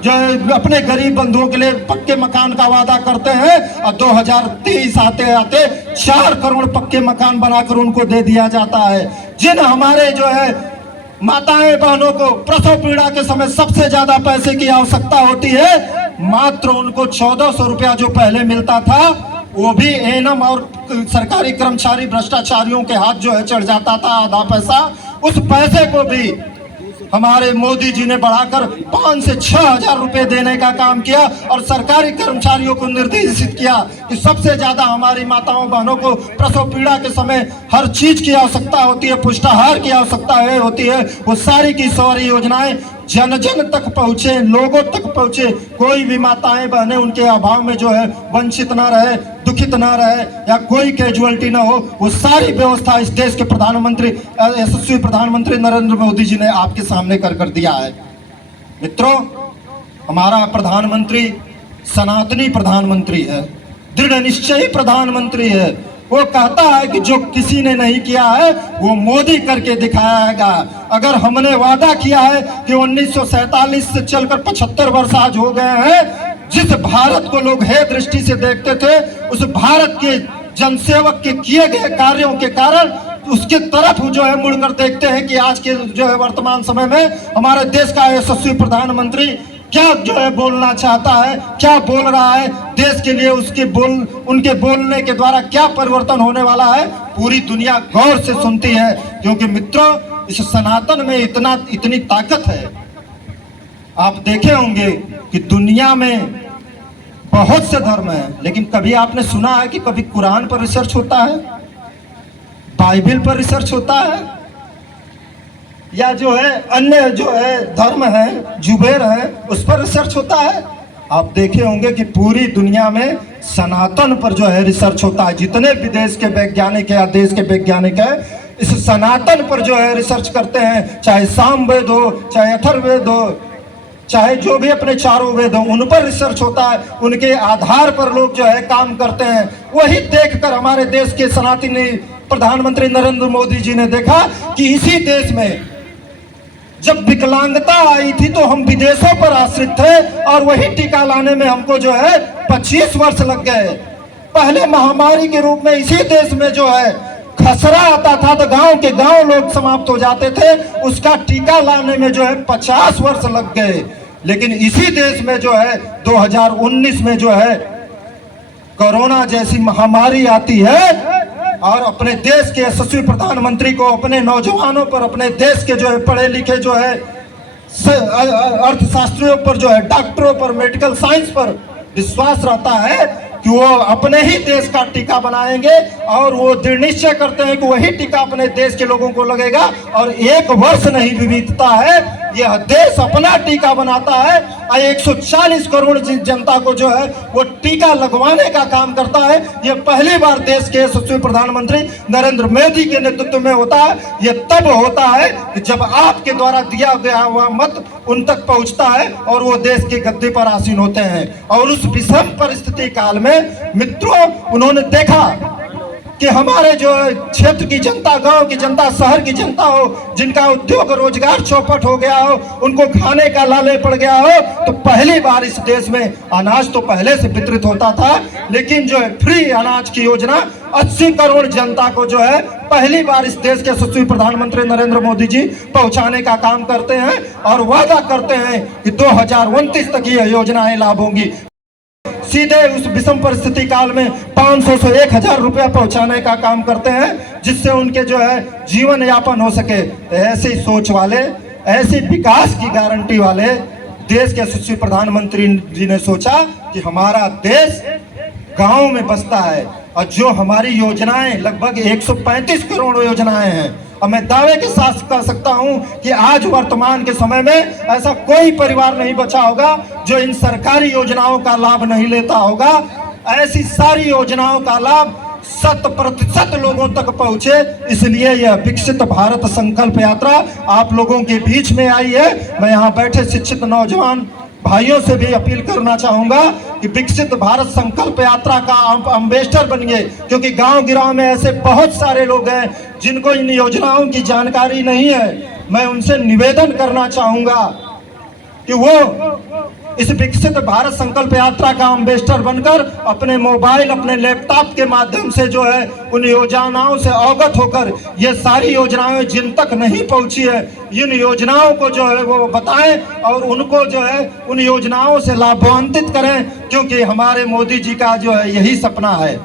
जो अपने गरीब बंधुओं के लिए पक्के मकान का वादा करते हैं और 2030 आते आते 4 करोड़ पक्के मकान बनाकर उनको दे दिया जाता है। जिन हमारे जो है माताएं बहनों को प्रसव पीड़ा के समय सबसे ज्यादा पैसे की आवश्यकता होती है, मात्र उनको 1400 रुपया जो पहले मिलता था वो भी एएनएम और सरकारी कर्मचारी भ्रष्टाचारियों के हाथ जो है चढ़ जाता था आधा पैसा। उस पैसे को भी हमारे मोदी जी ने बढ़ाकर 5 से 6 हजार रुपए देने का काम किया और सरकारी कर्मचारियों को निर्देशित किया कि सबसे ज्यादा हमारी माताओं बहनों को प्रसव पीड़ा के समय हर चीज की आवश्यकता होती है, पुष्टाहार की आवश्यकता होती है, वो सारी की सारी योजनाएं जन जन तक पहुंचे, लोगों तक पहुंचे। कोई भी माताएं बहनें उनके अभाव में जो है वंचित ना रहे, दुखित ना रहे या कोई कैजुअलिटी ना हो, वो सारी व्यवस्था इस देश के प्रधानमंत्री यशस्वी प्रधानमंत्री नरेंद्र मोदी जी ने आपके सामने कर दिया है। मित्रों, हमारा प्रधानमंत्री सनातनी प्रधानमंत्री है, दृढ़ निश्चयी प्रधानमंत्री है। वो कहता है कि जो किसी ने नहीं किया है वो मोदी करके दिखाएगा। अगर हमने वादा किया है कि 1947 से चलकर 75 वर्ष आज हो गए हैं, जिस भारत को लोग हे दृष्टि से देखते थे, उस भारत के जनसेवक के किए गए कार्यों के कारण उसके तरफ जो है मुड़कर देखते हैं कि आज के जो है वर्तमान समय में हमारे देश का यशस्वी प्रधानमंत्री क्या जो है बोलना चाहता है, क्या बोल रहा है देश के लिए, उनके बोलने के द्वारा क्या परिवर्तन होने वाला है, पूरी दुनिया गौर से सुनती है। क्योंकि मित्रों, इस सनातन में इतनी ताकत है। आप देखे होंगे कि दुनिया में बहुत से धर्म हैं, लेकिन कभी आपने सुना है कि कभी कुरान पर रिसर्च होता है, बाइबल पर रिसर्च होता है, या जो है अन्य जो है धर्म है, जुबेर है, उस पर रिसर्च होता है? आप देखे होंगे कि पूरी दुनिया में सनातन पर जो है रिसर्च होता है। जितने विदेश के वैज्ञानिक या देश के वैज्ञानिक है, इस सनातन पर जो है रिसर्च करते हैं। चाहे सामवेद हो, चाहे अथर्ववेद हो, चाहे जो भी अपने चारों वेद हो, उन पर रिसर्च होता है। उनके आधार पर लोग जो है काम करते हैं। वही देखकर हमारे देश के सनातनी प्रधानमंत्री नरेंद्र मोदी जी ने देखा कि इसी देश में जब विकलांगता आई थी तो हम विदेशों पर आश्रित थे और वही टीका लाने में हमको जो है 25 वर्ष लग गए। पहले महामारी के रूप में इसी देश में जो है खसरा आता था तो गांव के गांव लोग समाप्त हो जाते थे, उसका टीका लाने में जो है 50 वर्ष लग गए। लेकिन इसी देश में जो है 2019 में जो है कोरोना जैसी महामारी आती है और अपने देश के यशस्वी प्रधानमंत्री को, अपने नौजवानों पर, अपने देश के जो है पढ़े लिखे जो है अर्थशास्त्रियों पर, जो है डॉक्टरों पर, मेडिकल साइंस पर विश्वास रहता है कि वो अपने ही देश का टीका बनाएंगे और वो दृढ़ निश्चय करते हैं कि वही टीका अपने देश के लोगों को लगेगा। और 1 वर्ष नहीं बीतता है, यह देश अपना टीका बनाता है और 140 करोड़ जनता को जो है वो टीका लगवाने का काम करता है। यह पहली बार देश के यशस्वी प्रधानमंत्री नरेंद्र मोदी के नेतृत्व में होता है। यह तब होता है कि जब आपके द्वारा दिया गया हुआ मत उन तक पहुंचता है और वो देश के गद्दे पर आसीन होते हैं। और उस विषम परिस्थिति काल में मित्रों, उन्होंने देखा कि हमारे जो क्षेत्र की जनता, गांव की जनता, शहर की जनता हो, जिनका उद्योग रोजगार चौपट हो गया हो, उनको खाने का लाले पड़ गया हो, तो पहली बार इस देश में अनाज तो पहले से वितरित होता था, लेकिन जो है फ्री अनाज की योजना 80 करोड़ जनता को जो है पहली बार इस देश के यशस्वी प्रधानमंत्री नरेंद्र मोदी जी पहुंचाने का काम करते हैं और वादा करते हैं कि 2029 तक ये योजनाएं लागू होंगी। सीधे उस विषम परिस्थिति काल में 500 से 1000 रुपया पहुंचाने का काम करते हैं, जिससे उनके जो है जीवन यापन हो सके। ऐसी सोच वाले, ऐसी विकास की गारंटी वाले देश के यशस्वी प्रधानमंत्री जी ने सोचा कि हमारा देश गांव में बसता है और जो हमारी योजनाएं लगभग 135 करोड़ योजनाएं हैं, और मैं दावे के साथ कह सकता हूं कि आज वर्तमान के समय में ऐसा कोई परिवार नहीं बचा होगा जो इन सरकारी योजनाओं का लाभ नहीं लेता होगा। ऐसी सारी योजनाओं का लाभ 100% लोगों तक पहुंचे, इसलिए यह विकसित भारत संकल्प यात्रा आप लोगों के बीच में आई है। मैं यहाँ बैठे शिक्षित नौजवान भाइयों से भी अपील करना चाहूंगा कि विकसित भारत संकल्प यात्रा का आप एम्बेसडर बनिए, क्योंकि गांव गिराव में ऐसे बहुत सारे लोग हैं जिनको इन योजनाओं की जानकारी नहीं है। मैं उनसे निवेदन करना चाहूंगा कि वो इस विकसित भारत संकल्प यात्रा का एम्बेसडर बनकर अपने मोबाइल, अपने लैपटॉप के माध्यम से जो है उन योजनाओं से अवगत होकर ये सारी योजनाएं जिन तक नहीं पहुंची है, इन योजनाओं को जो है वो बताएं और उनको जो है उन योजनाओं से लाभान्वित करें, क्योंकि हमारे मोदी जी का जो है यही सपना है।